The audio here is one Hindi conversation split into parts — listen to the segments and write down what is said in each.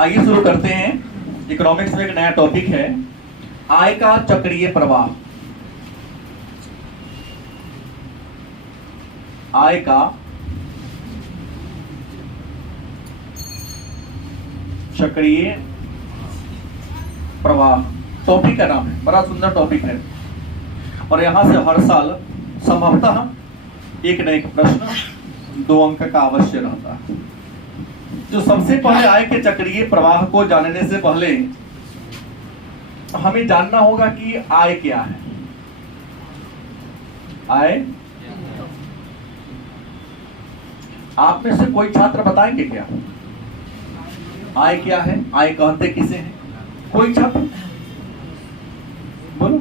आइए शुरू करते हैं। इकोनॉमिक्स में एक नया टॉपिक है, आय का चक्रीय प्रवाह। आय का चक्रीय प्रवाह टॉपिक का नाम है, बड़ा सुंदर टॉपिक है। और यहां से हर साल संभवतः एक न एक प्रश्न 2 अंक का अवश्य रहता है। जो सबसे पहले आय के चक्रीय प्रवाह को जानने से पहले हमें जानना होगा कि आय क्या है। आय, आप में से कोई छात्र बताएंगे क्या आय क्या है? आय कहते किसे हैं? कोई छात्र बोलो,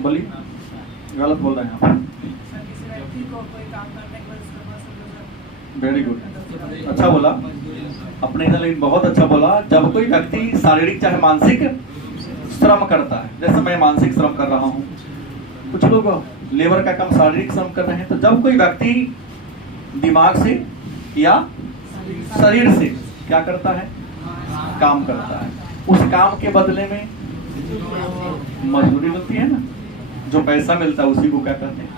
बोलिए। गलत बोल रहे हैं आप। वेरी गुड, अच्छा बोला अपने इधर, लेकिन बहुत अच्छा बोला। जब कोई व्यक्ति शारीरिक चाहे मानसिक श्रम करता है, जैसे मैं मानसिक श्रम कर रहा हूँ, कुछ लोग लेबर का काम शारीरिक श्रम कर रहे हैं, तो जब कोई व्यक्ति दिमाग से या शरीर से क्या करता है? काम करता है, उस काम के बदले में मजदूरी मिलती है ना, जो पैसा मिलता है उसी को क्या कहते हैं?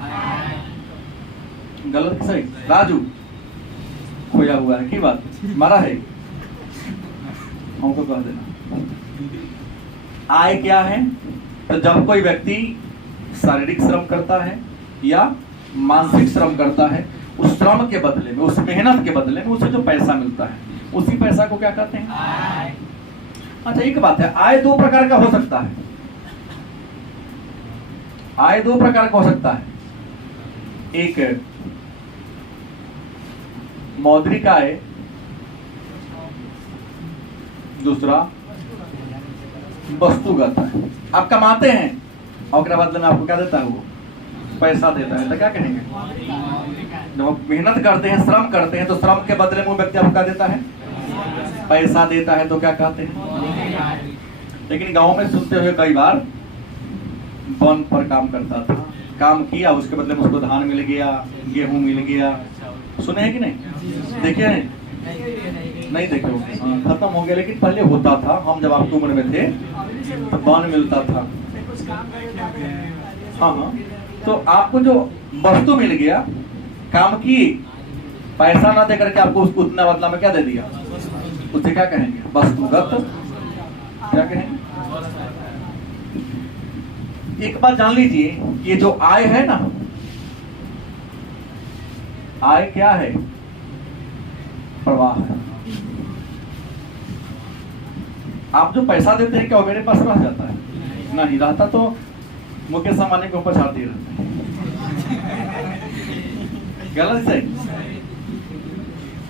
गलत सही? राजू खोया हुआ है की बात मारा है, हमको कह देना। आय क्या है? तो जब कोई व्यक्ति शारीरिक श्रम करता है या मानसिक श्रम करता है, उस श्रम के बदले में, उस मेहनत के बदले में उसे जो पैसा मिलता है, उसी पैसा को क्या कहते हैं? आय। अच्छा, एक बात है, आय 2 प्रकार का हो सकता है। आय 2 प्रकार का हो सकता है। एक मौद्रिक आय, दूसरा वस्तुगत आय। आप कमाते हैं और उसके बदले में आपको क्या देता है? वो पैसा देता है, तो क्या कहेंगे? जब आप मेहनत करते हैं, श्रम करते हैं, तो श्रम के बदले में वो व्यक्ति आपको क्या देता है? पैसा देता है, तो क्या कहते हैं? लेकिन गांव में सुनते हुए कई बार वन पर काम करता था, काम किया, उसके बदले में उसको धान मिल गया, गेहूं मिल गया। सुने हैं कि नहीं? देखे हैं? नहीं देखे हो? खत्म हो गया, लेकिन पहले होता था। हम जब आपकी उम्र में थे तो वन मिलता था। हाँ, तो आपको जो वस्तु मिल गया, काम की, पैसा ना दे करके आपको उसको उतना बदला में क्या दे दिया, उसे क्या कहेंगे? वस्तुगत। क्या कहेंगे? एक बात जान लीजिए, ये जो आय है ना, आय क्या है? प्रवाह है। आप जो पैसा देते हैं, क्या वो मेरे पास रह जाता है? नहीं रहता, तो मुकेश अंबानी के ऊपर छाड़ते रहते हैं। गलत है?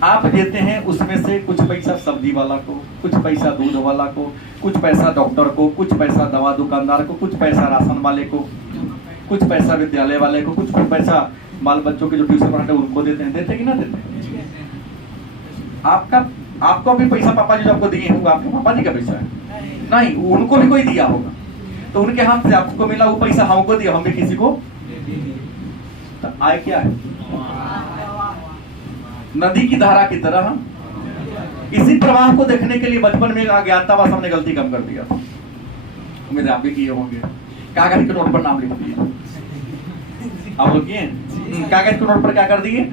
आप देते हैं, उसमें से कुछ पैसा सब्जी वाला को, कुछ पैसा दूध वाला को, कुछ पैसा डॉक्टर को, कुछ पैसा दवा दुकानदार को, कुछ पैसा राशन वाले को, कुछ पैसा विद्यालय वाले को, कुछ पैसा बाल बच्चों के जो ट्यूशन पढ़ाते हैं उनको देते हैं। देते कि ना देते? आपको भी पैसा पापा जी जो आपको दिए हैं, वो आपके पापा जी का पैसा है? नहीं, उनको भी कोई दिया होगा, तो उनके हाथ से आपको मिला वो पैसा, हमको दिया, हम भी किसी को। तो आय क्या है? नदी की धारा की तरह। इसी प्रवाह को देखने के लिए बचपन में अज्ञानतावश हमने गलती कम कर दिया। उम्मीद आप भी किए होंगे, कागज के नोट पर नाम लिख दिए। आप लोग किए? कागज के नोट पर क्या कर दिए?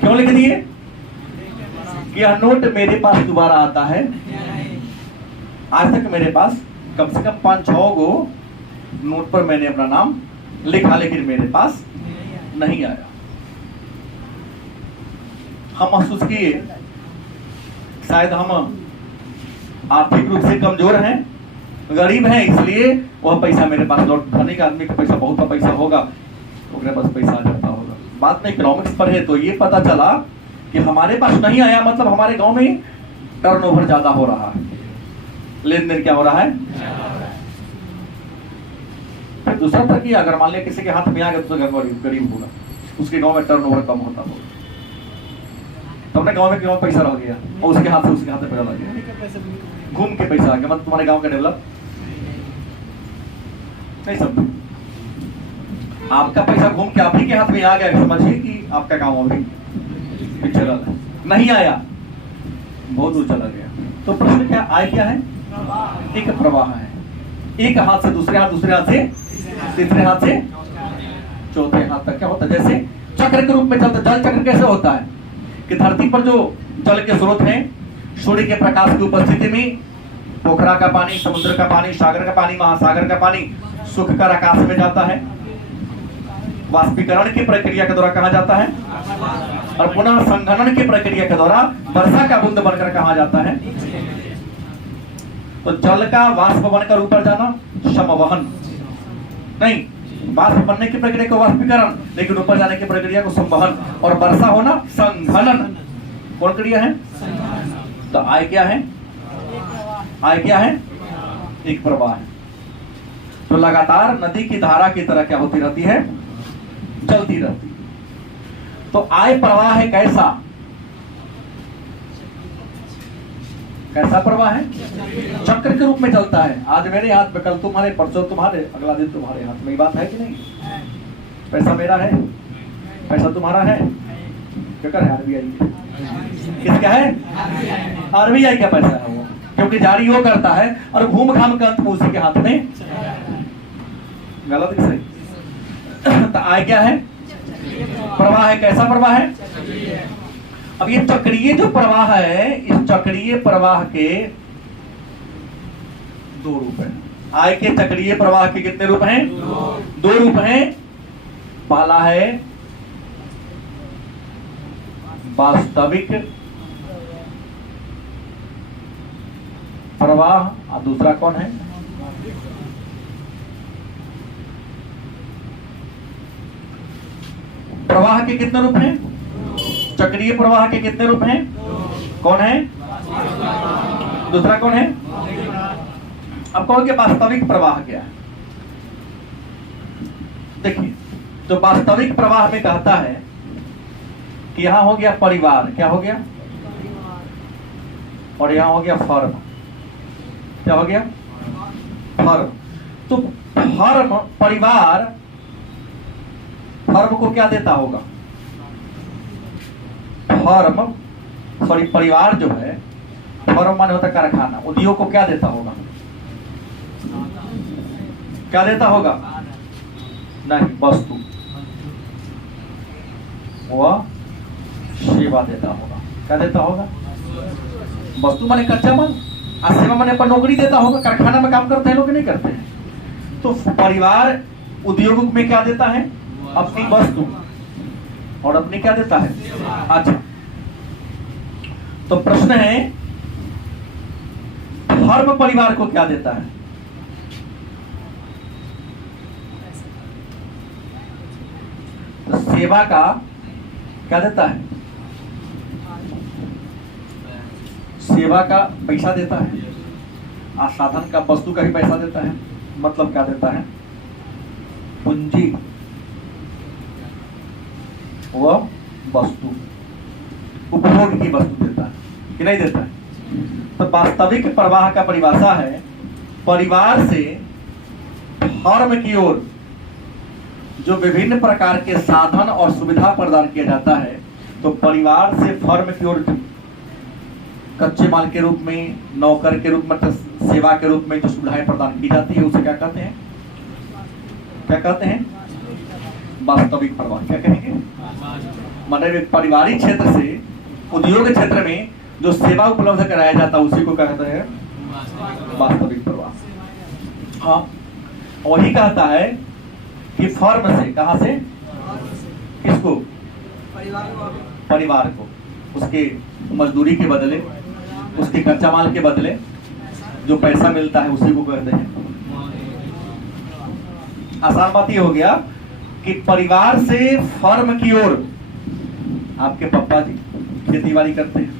क्यों लिख दिए? कि यह नोट मेरे पास दोबारा आता है। आज तक मेरे पास कम से कम 5-6 गो नोट पर मैंने अपना नाम लिखा, लेकिन मेरे पास नहीं आया। हम महसूस किए शायद हम आर्थिक रूप से कमजोर हैं, गरीब हैं, इसलिए वह पैसा मेरे पास लौट। धनिक आदमी का पैसा, बहुत का पैसा होगा, तो मेरे पास पैसा आ जाता होगा। बात में इकोनॉमिक्स पर है, तो ये पता चला कि हमारे पास नहीं आया, मतलब हमारे गांव में टर्नओवर ज्यादा हो रहा है, लेन देन क्या हो रहा है। फिर दूसरा था कि अगर मान लिया किसी के हाथ में आ गया, तो गरीब होगा, उसके गांव में टर्नओवर कम होता होगा, तो अपने गांव में पैसा रह गया और उसके हाथ से पैसा लग गया, घूम के पैसा आ गया, मतलब तुम्हारे गांव का डेवलप नहीं समझे। आपका पैसा घूम के आप ही के हाथ में आ गया, समझिए कि आपका गांव अभी विचरल है, नहीं आया, बहुत दूर चला गया। तो प्रश्न क्या, आय क्या है? एक प्रवाह है। एक हाथ से दूसरे हाथ, दूसरे हाथ से तीसरे हाथ से चौथे हाथ तक क्या होता है? जैसे चक्र के रूप में चलता। जल चक्र कैसे होता है कि धरती पर जो जल के स्रोत हैं, सूर्य के प्रकाश की उपस्थिति में पोखरा का पानी, समुद्र का पानी, सागर का पानी, महासागर का पानी सूख कर आकाश में जाता है, वाष्पीकरण की प्रक्रिया के द्वारा कहा जाता है, और पुनः संघनन की प्रक्रिया के द्वारा वर्षा का बूंद बनकर कहा जाता है। तो जल का वाष्प बनकर ऊपर जाना समवहन नहीं, वाष्प बनने की प्रक्रिया को वाष्पीकरण, लेकिन ऊपर जाने की प्रक्रिया को संवहन, और वर्षा होना संघनन। कौन क्रिया है? तो आय क्या है? आय क्या है? एक प्रवाह है। तो लगातार नदी की धारा की तरह क्या होती रहती है? चलती रहती। तो आय प्रवाह है कैसा? कैसा प्रवाह है? चक्र के रूप में चलता है। आज मेरे हाथ में, कल तुम्हारे, परसों तुम्हारे, अगला दिन तुम्हारे हाथ में। बात है कि नहीं? पैसा मेरा है, पैसा तुम्हारा है, क्या कर है? आरबीआई किसका है? आरबीआई का पैसा है वो, क्योंकि जारी वो करता है और घूम घाम के अंत में उसी के हाथ में। गलत कि सही? तो आय क्या है? प्रवाह है। कैसा प्रवाह है? अब ये चक्रीय जो प्रवाह है, इस चक्रीय प्रवाह के दो रूप हैं। आय के चक्रीय प्रवाह के कितने रूप हैं? दो रूप हैं। पहला है वास्तविक प्रवाह, और दूसरा कौन है? प्रवाह के कितने रूप हैं? चक्रीय प्रवाह के कितने रूप हैं? कौन है? दूसरा कौन है? अब कहोगे वास्तविक प्रवाह क्या है? देखिए, तो वास्तविक प्रवाह में कहता है कि यहां हो गया परिवार, क्या हो गया? और यहां हो गया फर्म, क्या हो गया? फर्म। तो फर्म, परिवार, फर्म को क्या देता होगा? फर्म, सॉरी, परिवार जो है, फर्म माने होता कारखाना, उद्योग को क्या देता होगा? क्या देता होगा? नहीं, वस्तु, वह सेवा देता होगा। क्या देता होगा? वस्तु माने कच्चा माल, और सेवा माने पर नौकरी देता होगा। कारखाना में काम करते हैं लोग, नहीं करते हैं। तो परिवार उद्योग में क्या देता है? अपनी वस्तु, और अपनी क्या देता है? अच्छा, तो प्रश्न है फर्म परिवार को क्या देता है? तो सेवा का क्या देता है? सेवा का पैसा देता है, और साधन का, वस्तु का ही पैसा देता है। मतलब क्या देता है? पूंजी, वह वस्तु, उपभोग की वस्तु देता है कि नहीं देता है? तो वास्तविक प्रवाह का परिभाषा है परिवार से फर्म की ओर जो विभिन्न प्रकार के साधन और सुविधा प्रदान किया जाता है। तो परिवार से फर्म की ओर कच्चे माल के रूप में, नौकर के रूप में, सेवा के रूप में जो सुविधाएं प्रदान की जाती है, उसे क्या कहते हैं? क्या कहते हैं? वास्तविक प्रवाह। क्या कहेंगे? मतलब पारिवारिक क्षेत्र से उद्योग क्षेत्र में जो सेवा उपलब्ध कराया जाता है, उसी को कहते हैं वास्तविक प्रवाह। हाँ, वही कहता है कि फर्म से, कहां से? किसको? परिवार को, उसके मजदूरी के बदले, उसके कच्चा माल के बदले जो पैसा मिलता है, उसी को कहते हैं। आसान बात ये हो गया कि परिवार से फर्म की ओर, आपके पापा जी खेती बाड़ी करते हैं,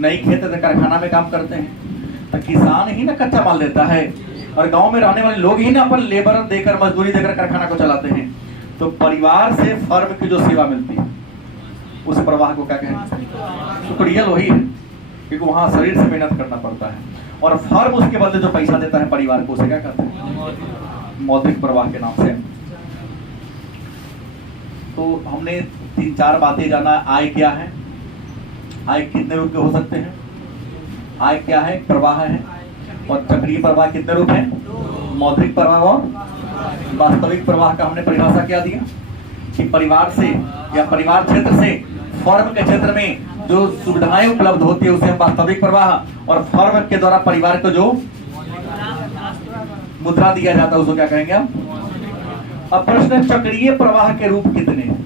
नई खेत कारखाना में काम करते हैं, तो किसान ही ना कच्चा माल देता है, और गांव में रहने वाले लोग ही ना अपन लेबर देकर, मजदूरी देकर कारखाना को चलाते हैं। तो परिवार से फर्म की जो सेवा मिलती है, उस प्रवाह को क्या कहें? तो रियल वही है, क्योंकि वहां शरीर से मेहनत करना पड़ता है, और फर्म उसके बदले जो पैसा देता है परिवार को, उसे क्या कहते हैं? मौद्रिक प्रवाह के नाम से। तो हमने 3-4 बातें जाना। आय क्या है, आय कितने रूप के हो सकते हैं? आय क्या है? प्रवाह है। और चक्रीय प्रवाह कितने रूप हैं? मौद्रिक प्रवाह और वास्तविक प्रवाह का हमने परिभाषा क्या दिया कि परिवार से या परिवार क्षेत्र से फर्म के क्षेत्र में जो सुविधाएं उपलब्ध होती है उसे हम वास्तविक प्रवाह, और फर्म के द्वारा परिवार को जो मुद्रा दिया जाता है उसको क्या कहेंगे आप? अब प्रश्न है, चक्रीय प्रवाह के रूप कितने हैं?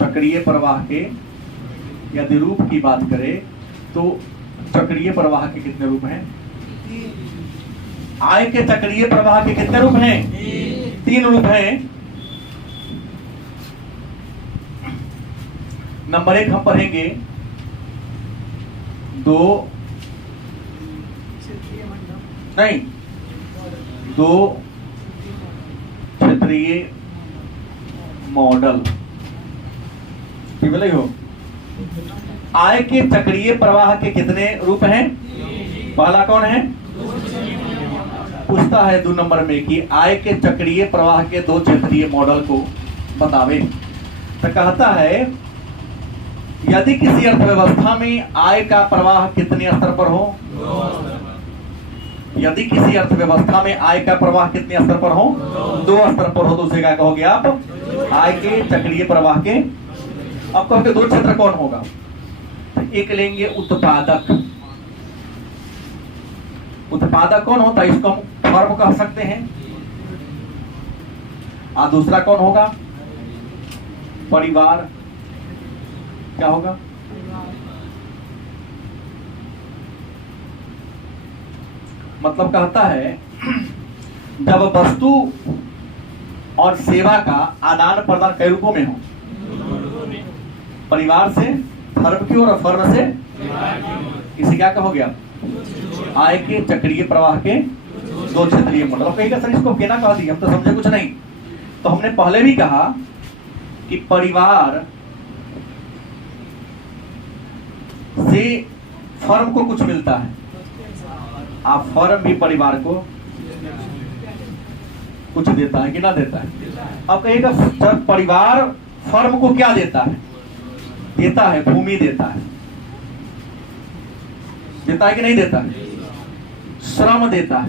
चक्रीय प्रवाह के यदि रूप की बात करें तो चक्रीय प्रवाह के कितने रूप हैं? आय के चक्रीय प्रवाह के कितने रूप हैं? 3 रूप हैं। नंबर 1 हम पढ़ेंगे, 2 क्षेत्रीय मॉडल। हो आय के चक्रीय प्रवाह के कितने रूप हैं? पहला कौन है? पूछता है 2 नंबर में कि आय के चक्रीय प्रवाह के 2 क्षेत्रीय मॉडल को बतावे। तो कहता है यदि किसी अर्थव्यवस्था में आय का प्रवाह कितने स्तर पर हो, यदि किसी अर्थव्यवस्था में आय का प्रवाह कितने स्तर पर हो? 2 स्तर पर हो तो उसे क्या कहोगे आप? आय के चक्रीय प्रवाह के। अब कहोगे 2 क्षेत्र कौन होगा? एक लेंगे उत्पादक। उत्पादक कौन होता है? इसको हम फर्म कह सकते हैं। और दूसरा कौन होगा? परिवार। क्या होगा? मतलब कहता है जब वस्तु और सेवा का आदान प्रदान कई रूपों में हो, परिवार से फर्म की ओर और फर्म से, इसे क्या कहोगे आप? आय के चक्रीय प्रवाह के 2 क्षेत्रीय मॉडल। कहेगा सर इसको कहना कहा दी, हम तो समझे कुछ नहीं। तो हमने पहले भी कहा कि परिवार से फर्म को कुछ मिलता है, आप फर्म भी परिवार को कुछ देता है कि ना देता है? अब कहेगा जब परिवार फर्म को क्या देता है? देता है भूमि देता है। देता है कि नहीं देता है? श्रम देता है,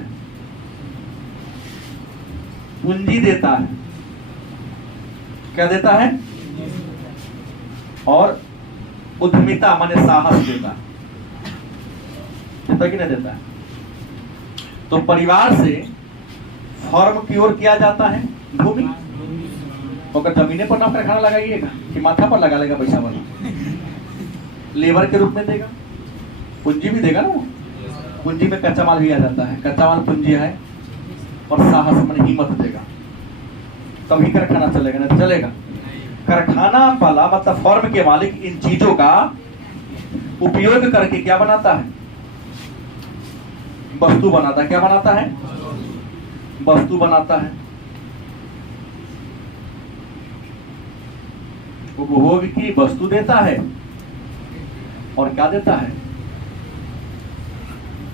पूंजी देता है। क्या देता है? और उद्यमिता माने साहस देता है। देता कि नहीं देता है? तो परिवार से फर्म की ओर किया जाता है भूमि। अगर जमीने पर नौकर खाना लगाइएगा कि माथा पर लगा लेगा पैसा वाला? लेबर के रूप में देगा, पूंजी भी देगा ना। पूंजी में कच्चा माल भी आ जाता है, कच्चा माल पूंजी है। और साहस माने हिम्मत देगा, तभी कारखाना चलेगा, नहीं चलेगा। कारखाना वाला मतलब फर्म के मालिक इन चीजों का उपयोग करके क्या बनाता है? वस्तु बनाता है। क्या बनाता है? वस्तु बनाता है। उपभोग की वस्तु देता है और क्या देता है?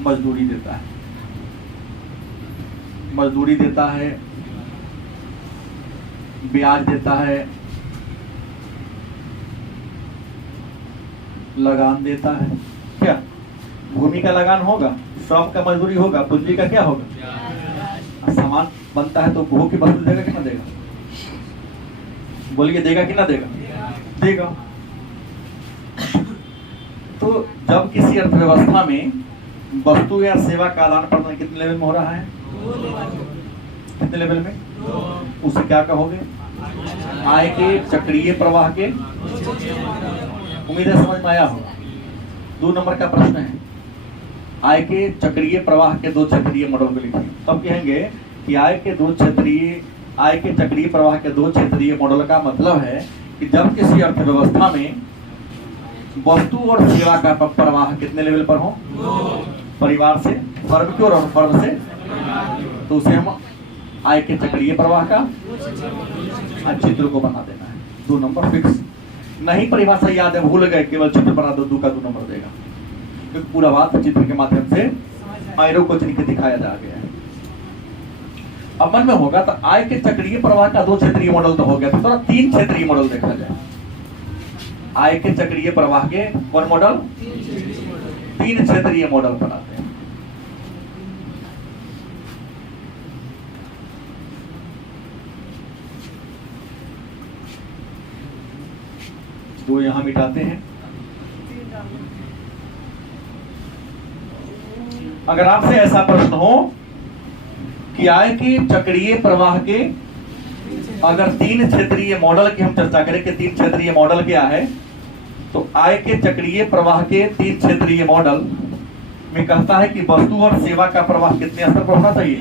मजदूरी देता है। मजदूरी देता है, ब्याज देता है, लगान देता है। क्या भूमि का लगान होगा, श्रम का मजदूरी होगा, पूंजी का क्या होगा? सामान बनता है तो भूख की वस्तु देगा कि ना देगा? बोलिए देगा कि ना देगा? देगा। तो जब किसी अर्थव्यवस्था में वस्तु या सेवा का आदान प्रदान कितने लेवल में हो रहा है? कितने लेवल में? उसे क्या कहोगे? आय के चक्रीय प्रवाह के। उम्मीद है समझ में आया हो। 2 नंबर का प्रश्न है, आय के चक्रीय प्रवाह के 2 क्षेत्रीय मॉडल को लिखिए। तब कहेंगे कि आय के चक्रीय प्रवाह के 2 क्षेत्रीय मॉडल का मतलब है कि जब किसी अर्थव्यवस्था में वस्तु और सेवा का प्रवाह कितने लेवल पर हो? परिवार से फर्म की ओर और फर्म से, तो उसे हम आय के चक्रीय प्रवाह का चित्र को बना देना है। 2 नंबर फिक्स। नहीं परिभाषा याद है, भूल गए, केवल चित्र बना दो, 2 का 2 नंबर देगा, क्योंकि पूरा बात चित्र के माध्यम से आयरों को चिन्ह के दिखाया जा गया है। अब मन में होगा तो आय के चक्रीय प्रवाह का 2 क्षेत्रीय मॉडल तो हो गया, तो थोड़ा 3 क्षेत्रीय मॉडल देखा जाए। आय के चक्रीय प्रवाह के कौन मॉडल? 3 क्षेत्रीय मॉडल बनाते हैं। दो यहां मिटाते हैं। अगर आपसे ऐसा प्रश्न हो कि आय के चक्रीय प्रवाह के अगर 3 क्षेत्रीय मॉडल की हम चर्चा करें कि 3 क्षेत्रीय मॉडल क्या है, तो आय के चक्रीय प्रवाह के 3 क्षेत्रीय मॉडल में कहता है कि वस्तु और सेवा का प्रवाह कितने स्तर पर होना चाहिए?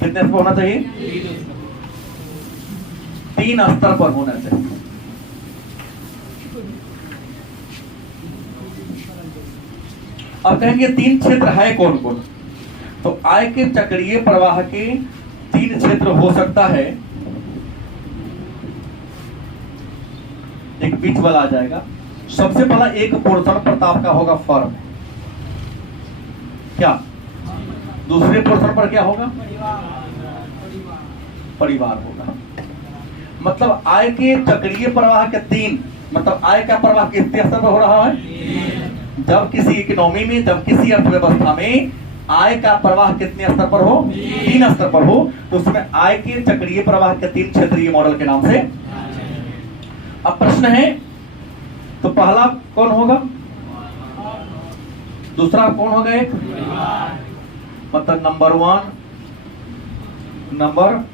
कितने स्तर पर होना चाहिए? 3 स्तर पर होना चाहिए। अब कहेंगे 3 क्षेत्र है कौन कौन? तो आय के चक्रीय प्रवाह के 3 क्षेत्र हो सकता है। एक बीच वाला आ जाएगा। सबसे पहला एक पोर्शन प्रताप का होगा फर्म। क्या? दूसरे पोर्शन पर क्या होगा? परिवार होगा। मतलब आय के चक्रीय प्रवाह के 3, मतलब आय का प्रवाह कितने स्तर पर हो रहा है? जब किसी इकोनॉमी में, जब किसी अर्थव्यवस्था में आय का प्रवाह कितने स्तर पर हो? 3 स्तर पर हो, तो उसमें आय के चक्रीय प्रवाह के 3 क्षेत्रीय मॉडल के नाम से। अब प्रश्न है, तो पहला कौन होगा? दूसरा कौन होगा? एक मतलब नंबर 1, नंबर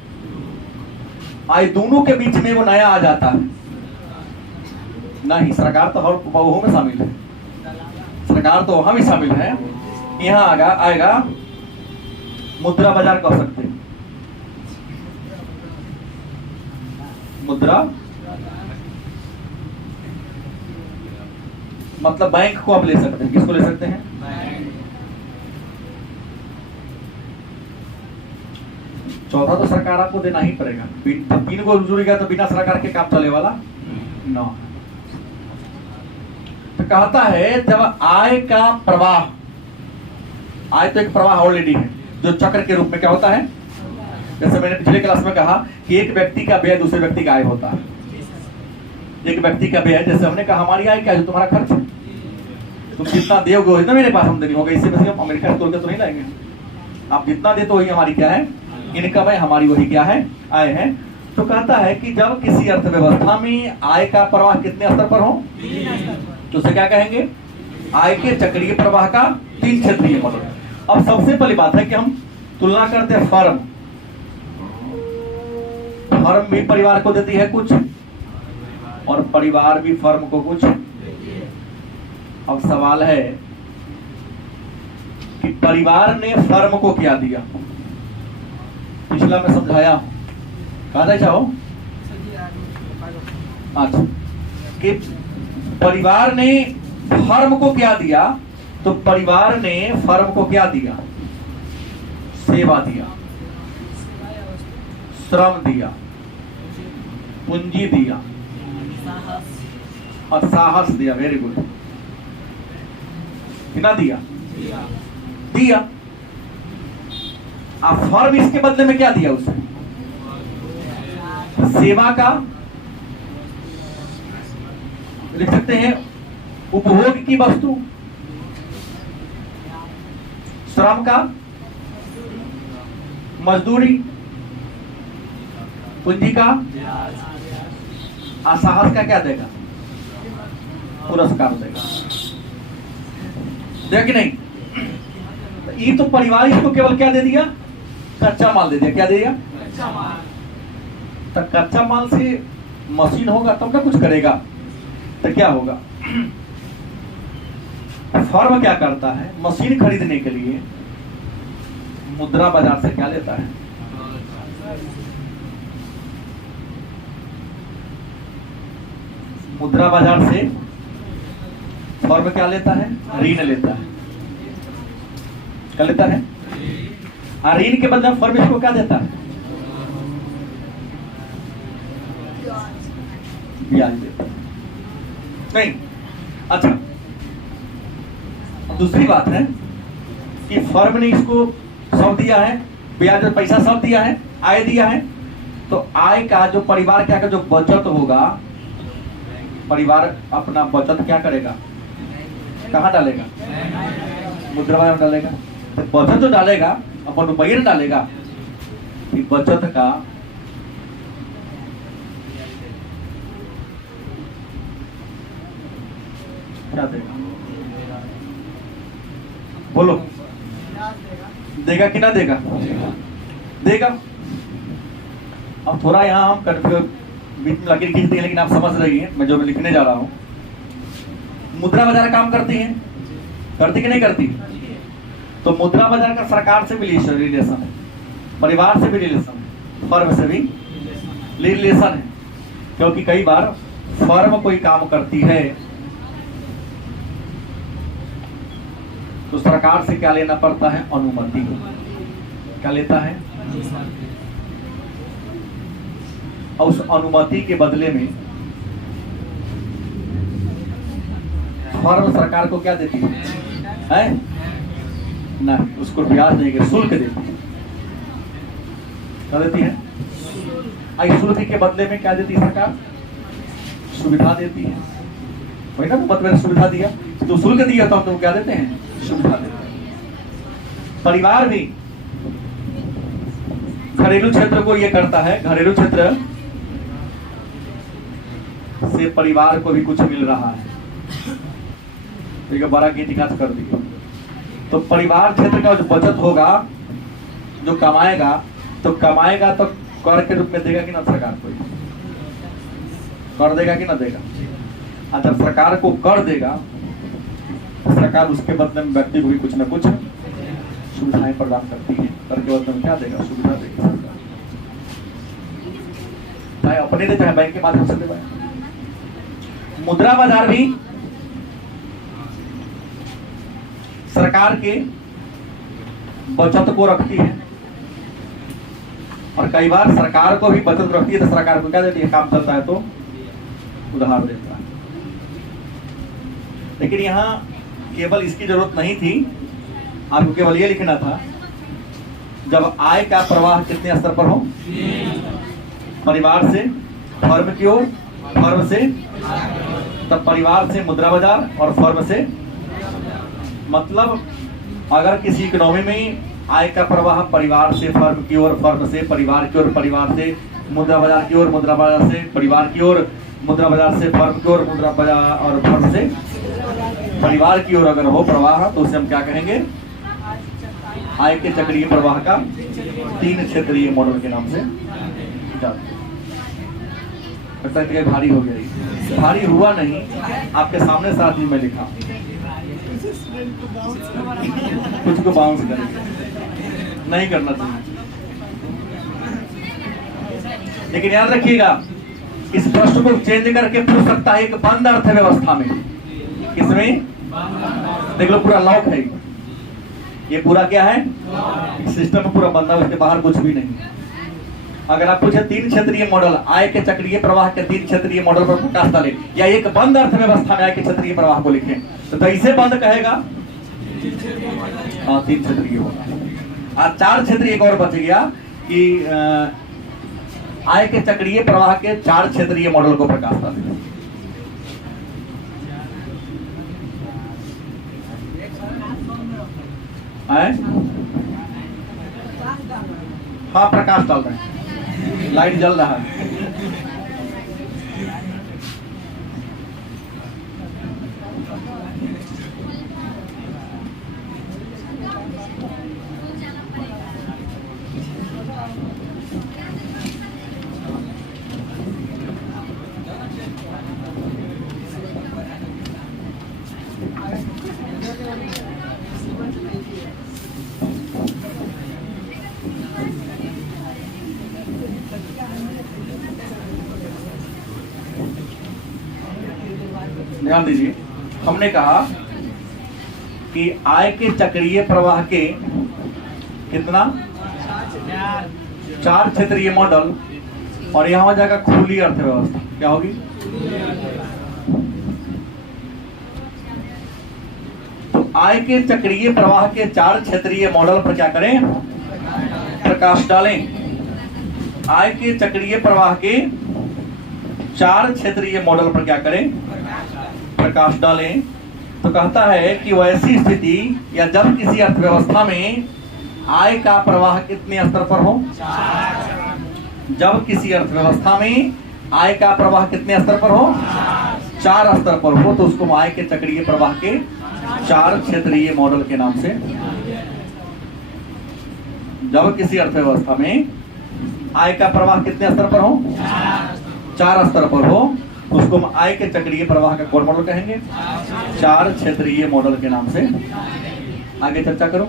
आय दोनों के बीच में वो नया आ जाता है। नहीं, सरकार तो हर बहुओं में शामिल है, सरकार तो वहां भी शामिल है। यहां आएगा मुद्रा बाजार कह सकते हैं। मुद्रा मतलब बैंक को आप ले सकते हैं। किसको ले सकते हैं? चौथा तो सरकार आपको देना ही पड़ेगा। 3 को जुड़ेगा तो बिना सरकार के काम चले वाला ना। तो कहता है जब आय का प्रवाह, आय तो एक प्रवाह ऑलरेडी है जो चक्र के रूप में क्या होता है? जैसे मैंने पिछले क्लास में कहा कि एक व्यक्ति का व्यय दूसरे व्यक्ति का आय होता है। एक व्यक्ति का व्यय, जैसे हमने कहा हमारी आय क्या है? जो तुम्हारा खर्च, तुम जितना दोगे उतना मेरे पास आमदनी होगा। इससे वैसे हम अमेरिका से तोड़कर तो नहीं लाएंगे। आप जितना देते वही हमारी क्या है? इनकम है, हमारी वही क्या है? आय है। तो कहता है कि जब किसी अर्थव्यवस्था में आय का प्रवाह कितने स्तर पर हो, तो उसे क्या कहेंगे? आय के चक्रीय प्रवाह का 3 क्षेत्रीय मॉडल। अब सबसे पहली बात है कि हम तुलना करते हैं फर्म। फर्म भी परिवार को देती है कुछ और परिवार भी फर्म को कुछ। अब सवाल है कि परिवार ने फर्म को क्या दिया? पिछला मैं समझाया, कहा चाहो? अच्छा, कि परिवार ने फर्म को क्या दिया? तो परिवार ने फर्म को क्या दिया? सेवा दिया, श्रम दिया, पूंजी दिया और साहस दिया। Very good. कितना दिया? दिया। अब फर्म इसके बदले में क्या दिया उसे? सेवा का, लिख सकते हैं उपभोग की वस्तु, श्रम का, मजदूरी, पूंजी का, साहस का क्या देगा? पुरस्कार देगा। देगा कि नहीं? तो ये तो परिवार इसको केवल क्या दे दिया? कच्चा माल दे दिया। क्या दे दिया? कच्चा माल। तो कच्चा माल से मशीन होगा तब ना कुछ करेगा। तो क्या होगा? फर्म क्या करता है? मशीन खरीदने के लिए मुद्रा बाजार से क्या लेता है? मुद्रा बाजार से फर्म क्या लेता है? ऋण लेता है। क्या लेता है? ऋण के बदले फर्म इसको क्या देता है? ब्याज देता है। नहीं, अच्छा, दूसरी बात है कि फर्म ने इसको 100 दिया है, ब्याज पैसा सब दिया है, आय दिया है, तो आय का जो परिवार क्या का जो बचत होगा, परिवार अपना बचत क्या करेगा, कहाँ डालेगा, मुद्रा बाजार में डालेगा। तो बचत जो डालेगा अपन रुपये डालेगा, बचत का क्या देगा, बोलो, देगा कि ना देगा, देगा। अब थोड़ा यहाँ हम बीच में लकीर खींचते हैं, लेकिन आप समझ रही हैं मैं जो मैं लिखने जा रहा हूँ। मुद्रा बाजार काम करती है, करती कि नहीं करती? तो मुद्रा बाजार का सरकार से भी रिलेशन है, परिवार से भी रिलेशन है, फर्म से भी रिलेशन है। क्योंकि कई बार फर्म कोई काम करती है तो सरकार से क्या लेना पड़ता है, अनुमति। क्या लेता है? और उस अनुमति के बदले में फर्म सरकार को क्या देती है? ना, उसको ब्याज नहीं के शुल्क देती है। क्या देती है? आई शुल्क के बदले में क्या देती है सरकार? सुविधा देती है। वही ना, तो मतलब सुविधा दिया तो शुल्क दिया तो हम तो क्या देते हैं? सुविधा देते हैं। परिवार भी घरेलू क्षेत्र को ये करता है, घरेलू क्षेत्र से परिवार को भी कुछ मिल रहा है। तो बड़ा गीतिकात कर दिया। तो परिवार क्षेत्र का जो बचत होगा, जो कमाएगा, तो कमाएगा तो कर के रूप में देगा कि ना सरकार को? कर देगा कि ना देगा? और जब सरकार को कर देगा तो सरकार उसके बदले में व्यक्ति को भी कुछ ना कुछ सुविधाएं प्रदान करती है। कर के बदले में क्या देगा? सुविधा देगा। चाहे अपने दे, चाहे बैंक के माध्यम से दे। मुद्रा बाजार भी सरकार के बचत को रखती है, और कई बार सरकार को भी बचत रखती है तो सरकार को क्या देती है? काम चलता है तो उधार देता है। लेकिन यहाँ केवल इसकी जरूरत नहीं थी, आपको केवल ये लिखना था, जब आय का प्रवाह कितने स्तर पर हो, परिवार से फर्म की ओर, फर्म से, तब परिवार से मुद्रा बाजार और फर्म से, मतलब अगर किसी इकोनॉमी में आय का प्रवाह परिवार से फर्म की ओर, फर्म से परिवार की ओर, परिवार से मुद्रा बाजार की ओर, मुद्रा बाजार से परिवार की ओर, मुद्रा बाजार से फर्म की ओर, मुद्रा बाजार और फर्म से परिवार की ओर अगर हो प्रवाह, तो उसे हम क्या कहेंगे? आय के चक्रीय प्रवाह का 3 क्षेत्रीय मॉडल के नाम से जाते हैं। भारी हो गया, भारी हुआ नहीं, आपके सामने साथ ही मैं लिखा, कुछ को बाउंस करेंगे, नहीं करना चाहिए। लेकिन याद रखिएगा, इस प्रश्न को चेंज करके पूछ सकता है एक बंद अर्थव्यवस्था में। किसमें? देख लो, पूरा लॉक है ये, पूरा क्या है? सिस्टम में पूरा बंद है, उसके बाहर कुछ भी नहीं। अगर आप पूछे 3 क्षेत्रीय मॉडल, आय के चक्रीय प्रवाह के 3 क्षेत्रीय मॉडल पर प्रकाश डालें, या एक बंद अर्थव्यवस्था में आय के क्षेत्रीय प्रवाह को लिखें, तो कैसे बंद कहेगा? हाँ, 3 क्षेत्रीय होगा। और 4 क्षेत्रीय एक और बच गया कि आय के चक्रीय प्रवाह के 4 क्षेत्रीय मॉडल को प्रकाश डालें। हाँ, प्रकाश डाल रहे हैं, लाइट जल रहा है। ध्यान दीजिए, हमने कहा कि आय के चक्रीय प्रवाह के कितना? 4 क्षेत्रीय मॉडल, और यहां हो जाएगा खुली अर्थव्यवस्था। क्या होगी? तो आय के चक्रीय प्रवाह के 4 क्षेत्रीय मॉडल पर क्या करें? प्रकाश डालें। आय के चक्रीय प्रवाह के 4 क्षेत्रीय मॉडल पर क्या करें? प्रकाश डालें। तो कहता है कि वैसी स्थिति या जब किसी अर्थव्यवस्था में आय का प्रवाह कितने स्तर पर हो? जब किसी अर्थव्यवस्था में आय का प्रवाह कितने स्तर पर हो? 4 स्तर पर हो, तो उसको आय के चक्रीय प्रवाह के 4 क्षेत्रीय मॉडल के नाम से। जब किसी अर्थव्यवस्था में आय का प्रवाह कितने स्तर पर हो? 4 स्तर पर हो, उसको हम आय के चक्रीय प्रवाह का कौन मॉडल कहेंगे? 4 क्षेत्रीय मॉडल के नाम से। आगे चर्चा करो।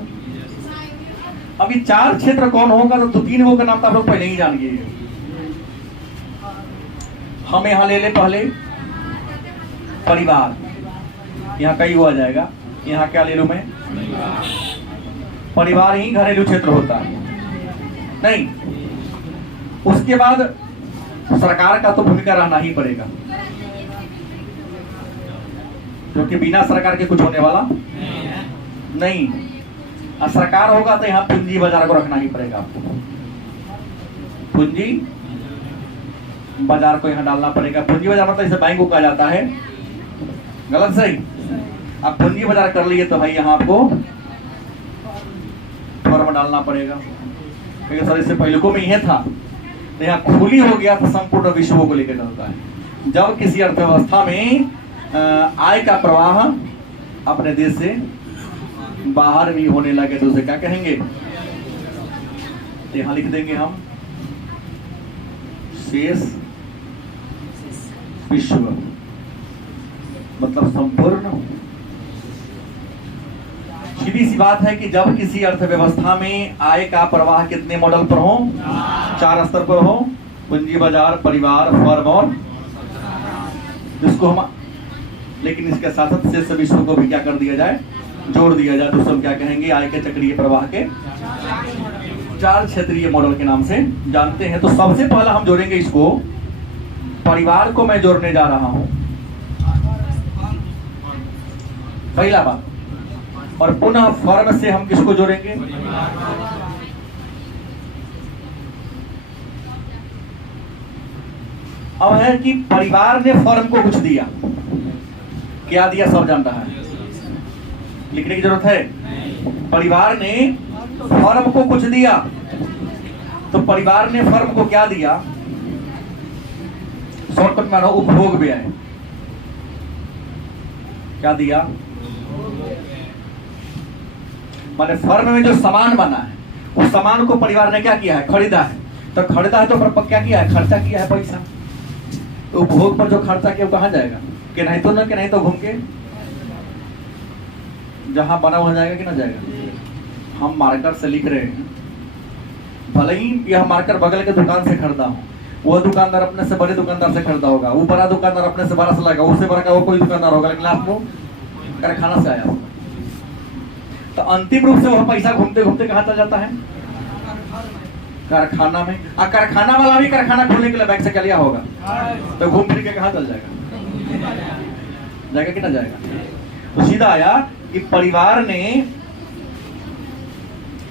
अभी 4 क्षेत्र कौन होगा? तो 2-3 वो का नाम तो आप लोग पहले ही जान गए। हम यहां ले ले पहले परिवार, यहाँ कई हुआ जाएगा। यहाँ क्या ले लूं मैं? परिवार ही घरेलू क्षेत्र होता है नहीं। उसके बाद सरकार का तो भूमिका रहना ही पड़ेगा, क्योंकि बिना सरकार के कुछ होने वाला नहीं। और सरकार होगा तो यहाँ पूंजी बाजार को रखना ही पड़ेगा आपको। पूंजी बाजार को यहाँ डालना पड़ेगा। पूंजी बाजार मतलब इसे बैंक को कहा जाता है। गलत सही? आप पूंजी बाजार कर लिए तो भाई यहाँ आपको फॉर्म डालना पड़ेगा, क्योंकि सर इससे पहले को में यह था, तो यहाँ खुली हो गया तो संपूर्ण विश्व को लेकर चलता है। जब किसी अर्थव्यवस्था में आय का प्रवाह अपने देश से बाहर भी होने लगे तो उसे क्या कहेंगे? यहाँ लिख देंगे हम शेष विश्व, मतलब संपूर्ण। सीधी सी बात है कि जब किसी अर्थव्यवस्था में आय का प्रवाह कितने मॉडल पर हो? 4 स्तर पर हो। पूंजी बाजार, परिवार, फर्म और जिसको हम, लेकिन इसके साथ साथ शेष विश्व को भी क्या कर दिया जाए? जोड़ दिया जाए। तो सब क्या कहेंगे? आय के चक्रीय प्रवाह के 4 क्षेत्रीय मॉडल के नाम से जानते हैं। तो सबसे पहला हम जोड़ेंगे इसको, परिवार को मैं जोड़ने जा रहा हूं, पहला बात। और पुनः फर्म से हम किसको जोड़ेंगे? अब है कि परिवार ने फर्म को कुछ दिया। क्या दिया? सब जान रहा है, लिखने की जरूरत है। परिवार ने फर्म को कुछ दिया। तो परिवार ने फर्म को क्या दिया? शॉर्टकट मानो उपभोग व्यय। क्या दिया? माने फर्म में जो सामान बना है उस सामान को परिवार ने क्या किया है? खरीदा है। तो खरीदा है तो क्या किया है? खर्चा किया है पैसा। तो उपभोग पर जो खर्चा किया वो कहाँ जाएगा? कि नहीं तो ना, कि नहीं तो घूम के जहां बना हुआ जाएगा कि ना जाएगा? हम मार्कर से लिख रहे हैं, भले ही यह मार्कर बगल के दुकान से खरीदा हो, वह दुकानदार अपने से बड़े दुकानदार से खरीदा होगा, वो बड़ा दुकानदार अपने से बड़ा से लाएगा, उससे बड़ा का वो कोई दुकानदार होगा, लेकिन आपको कारखाना से आया होगा। तो अंतिम रूप से वह पैसा घूमते घूमते कहाँ चल जाता है? कारखाना में। और कारखाना वाला भी कारखाना खोलने के लिए बैंक से क्या लिया होगा? तो घूम फिर के कहाँ चल जाएगा? जाएगा कि ना जाएगा? तो सीधा आया कि परिवार ने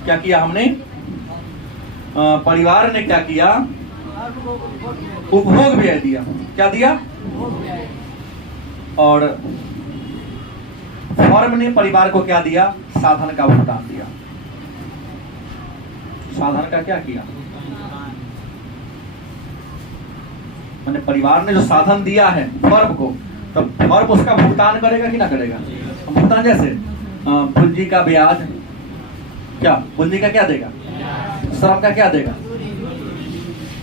क्या किया? हमने परिवार ने क्या किया? उपभोग व्यय दिया। क्या दिया? और फर्म ने परिवार को क्या दिया? साधन का भुगतान दिया। साधन का क्या किया? मैंने परिवार ने जो साधन दिया है फर्म को, तो फर्म उसका भुगतान करेगा कि ना करेगा? भुगतान जैसे पूंजी का ब्याज, क्या पूंजी का क्या देगा? श्रम का क्या देगा?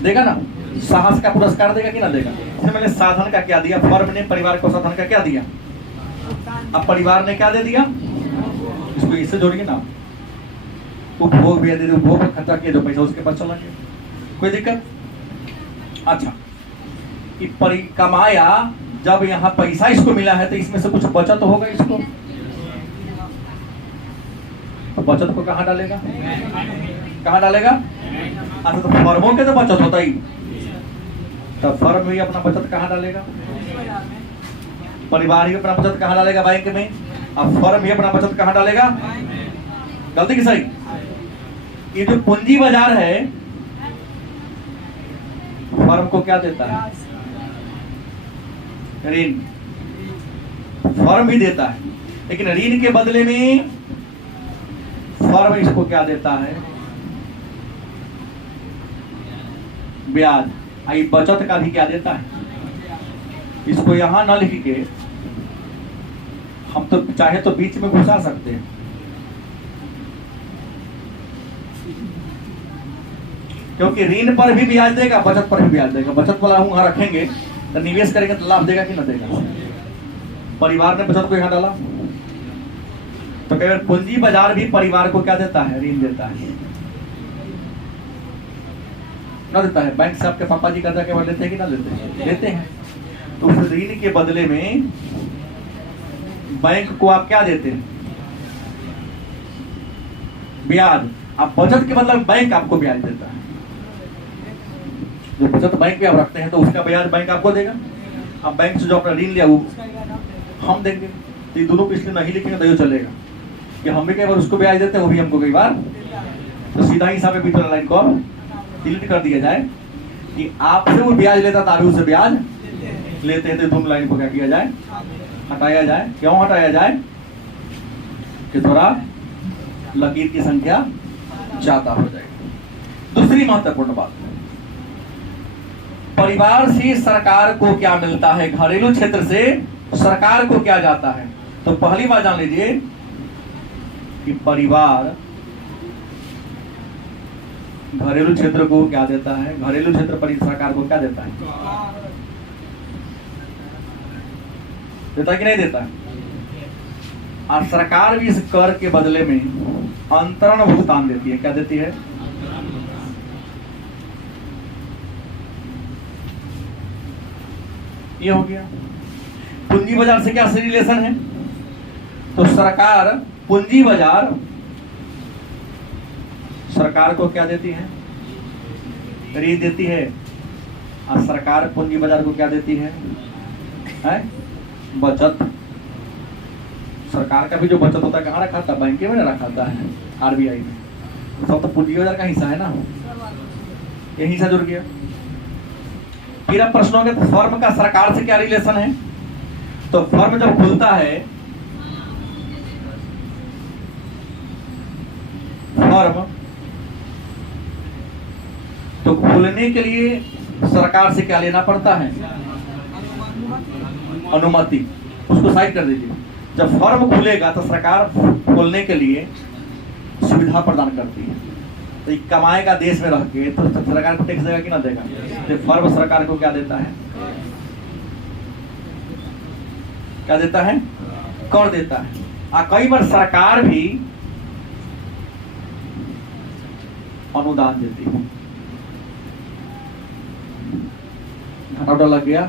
देगा ना। साहस का पुरस्कार देगा कि ना देगा? इसमें मैंने साधन का क्या दिया? फर्म ने परिवार को साधन का क्या दिया? अब परिवार ने क्या दे दिया? इसको इससे जोड़िए ना, उपभोग भी दे, उपभोग खर्चा किया जो पैसा उसके पास चला गया, कोई दिक्कत? अच्छा, कि कमाया जब यहाँ पैसा इसको मिला है तो इसमें से कुछ बचत होगा इसको, तो बचत को कहाँ डालेगा? कहाँ डालेगा? अच्छा, तो फर्मों के तो बचत होता ही, तो फर्म भी अपना बचत कहाँ डालेगा? परिवार ही अपना बचत कहाँ डालेगा? बैंक में। अब फर्म ही अपना बचत कहाँ डालेगा? गलती की सही? ये जो पूंजी बाजार है फर्म को क्या देता है? ऋण। फर्म भी देता है, लेकिन ऋण के बदले में फर्म इसको क्या देता है? ब्याज। आई बचत का भी क्या देता है? इसको यहां न लिख के हम तो चाहे तो बीच में घुसा सकते हैं। क्योंकि ऋण पर भी ब्याज देगा, बचत पर भी ब्याज देगा। बचत वाला हम वहां रखेंगे तो निवेश करेंगे तो लाभ देगा कि न देगा? परिवार ने बचत को यहां डाला तो कई बार पूंजी बाजार भी परिवार को क्या देता है? ऋण देता है। ना देता है? बैंक से आपके पापा जी कर्जा के बाद लेते हैं कि ना लेते हैं? लेते हैं। तो उस ऋण के बदले में बैंक को आप क्या देते हैं? ब्याज। आप बचत के बदले बैंक आपको ब्याज देता है। जो बचत बैंक में आप रखते हैं तो उसका ब्याज बैंक आपको देगा। आप बैंक से जो अपना ऋण लिया वो हम देंगे। तो ये दोनों पिछले नहीं लिखेंगे तो ये चलेगा कि हम भी कई बार उसको ब्याज देते हैं, वो भी हमको कई बार। तो सीधा हिसाब में बीच लाइन को डिलीट कर दिया जाए कि आपसे वो ब्याज लेता था, अभी उसे ब्याज लेते हैं। तो दोनों लाइन को क्या किया जाए? हटाया जाए। क्यों हटाया जाए? कि थोड़ा लकीर की संख्या ज्यादा हो जाएगी। दूसरी महत्वपूर्ण बात, परिवार से सरकार को क्या मिलता है? घरेलू क्षेत्र से सरकार को क्या जाता है? तो पहली बात जान लीजिए कि परिवार घरेलू क्षेत्र को क्या देता है? घरेलू क्षेत्र पर सरकार को क्या देता है? देता कि नहीं देता? और सरकार भी इस कर के बदले में अंतरण भुगतान देती है। क्या देती है? ये हो गया। पूंजी बाजार से क्या रिलेशन है? तो सरकार पूंजी बाजार सरकार को क्या देती है? ऋण देती है। और सरकार पूंजी बाजार को क्या देती है? बचत। सरकार का भी जो बचत होता है कहाँ रखा था? बैंक में रखा था, आरबीआई में। सब तो पूंजी बाजार का हिस्सा है ना, ये हिस्सा जुड़ गया। फिर अब प्रश्न हो गया फर्म का सरकार से क्या रिलेशन है? तो फर्म जब खुलता है, फर्म तो खुलने के लिए सरकार से क्या लेना पड़ता है? अनुमति। उसको साइड कर दीजिए। जब फर्म खुलेगा तो सरकार खोलने के लिए सुविधा प्रदान करती है। तो कमाएगा देश में रह के तो सरकार को टैक्स देगा कि ना देगा? तो फर्म सरकार को क्या देता है? क्या देता है? कर देता है। कई बार सरकार भी अनुदान देती है। घाटा लग गया,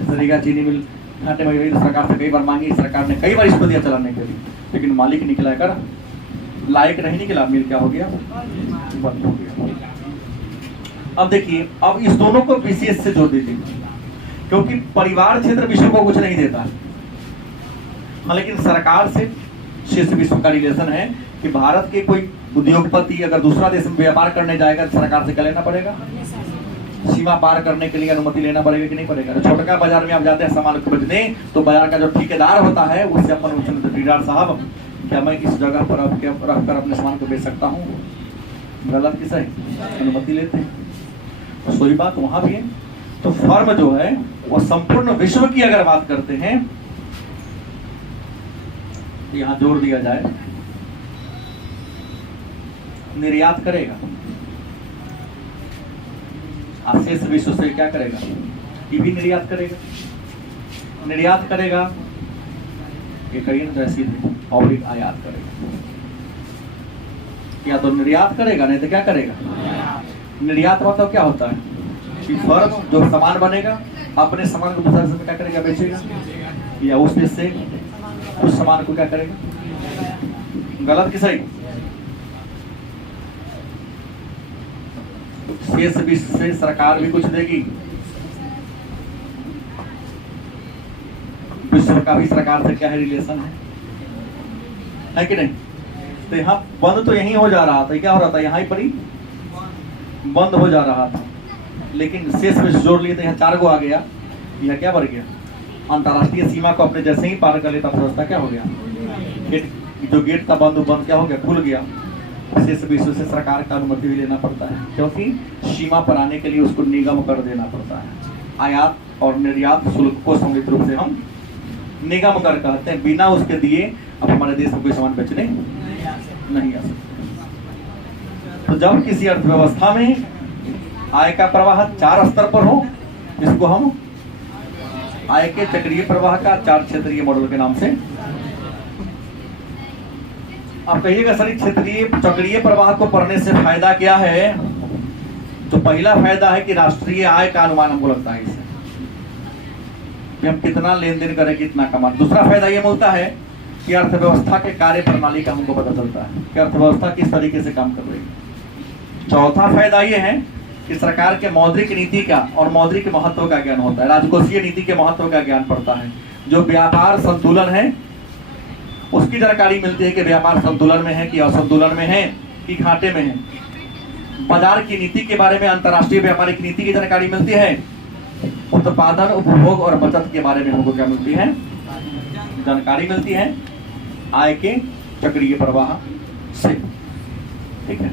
इस तरीका चीनी मिल घाटे में सरकार से कई बार मांगी, सरकार ने कई बार इसको दिया चलाने के लिए, लेकिन मालिक निकला कर लायक नहीं निकला, मिल क्या हो गया? बंद हो गया। अब देखिए, अब इस दोनों को विशेष से जोड़ दीजिए, क्योंकि परिवार क्षेत्र विश्व को कुछ नहीं देता है। हाँ, लेकिन सरकार से शेष विश्व का रिलेशन है कि भारत के कोई उद्योगपति अगर दूसरा देश में व्यापार करने जाएगा तो सरकार से क्या लेना पड़ेगा? सीमा पार करने के लिए अनुमति लेना पड़ेगा कि नहीं पड़ेगा? तो छोटका बाजार में आप जाते हैं सामान को बेचने, तो बाजार का जो ठेकेदार होता है उससे अपन पूछते ठेकेदार साहब, क्या मैं इस जगह पर रखकर अपने सामान को बेच सकता हूँ? गलत किसा है? अनुमति लेते हैं। तो सोई बात वहां भी है। तो फर्म जो है वो संपूर्ण विश्व की अगर बात करते हैं, यहां जोड़ दिया जाए, निर्यात करेगा, शेष विश्व से क्या करेगा? ये भी निर्यात करेगा। निर्यात करेगा, ये करिए ना सीधे, और एक आयात करेगा। या तो निर्यात करेगा, नहीं तो क्या करेगा? निर्यात मतलब क्या होता है कि फर्म जो सामान बनेगा अपने सामान को दूसरे देश में क्या करेगा? बेचेगा, या उस देश से उस सामान को क्या करेगा? गलत कि सही? शेष विश्व से सरकार भी कुछ देगी, विश्व का भी सरकार से क्या है? रिलेशन है कि नहीं? तो यहाँ बंद तो यहीं हो जा रहा था, क्या हो रहा था, यहाँ पर ही बंद हो जा रहा था, लेकिन शेष में जोड़ लिए तो यहाँ 4 गो आ गया, यह क्या बढ़ गया, अंतर्राष्ट्रीय सीमा को अपने जैसे ही पार कर लेता अर्थव्यवस्था क्या हो गया, गेट जो गेट था बंद क्या हो गया, खुल गया। शेष विश्व से सरकार का अनुमति भी लेना पड़ता है, क्योंकि सीमा पर आने के लिए उसको निगम कर देना पड़ता है। आयात और निर्यात शुल्क को सम्मिलित रूप से हम निगम कर कहते हैं। बिना उसके दिए अब हमारे देश में कोई सामान बेचने नहीं आ सकता। तो जब किसी अर्थव्यवस्था में आय का प्रवाह 4 स्तर पर हो, इसको हम आय के चक्रीय प्रवाह का 4 क्षेत्रीय मॉडल के नाम से, आप कहिएगा सर क्षेत्रीय चक्रीय प्रवाह को पढ़ने से फायदा क्या है? तो पहला फायदा है कि राष्ट्रीय आय का अनुमान हमको लगता है इससे, कि हम कितना लेन देन करें, कितना कमा। दूसरा फायदा ये मिलता है कि अर्थव्यवस्था के कार्य प्रणाली का हमको पता चलता है कि अर्थव्यवस्था किस तरीके से काम कर रही है। चौथा फायदा ये है कि सरकार के मौद्रिक नीति का और मौद्रिक महत्व का ज्ञान होता है, राजकोषीय नीति के महत्व का ज्ञान पड़ता है। जो व्यापार संतुलन है उसकी जानकारी मिलती है कि व्यापार संतुलन में है कि असंतुलन में है कि घाटे में है। बाजार की नीति के बारे में, अंतर्राष्ट्रीय व्यापारिक नीति की जानकारी मिलती है। उत्पादन, उपभोग और बचत के बारे में हमको क्या मिलती है, जानकारी मिलती है आय के चक्रीय प्रवाह से। ठीक है।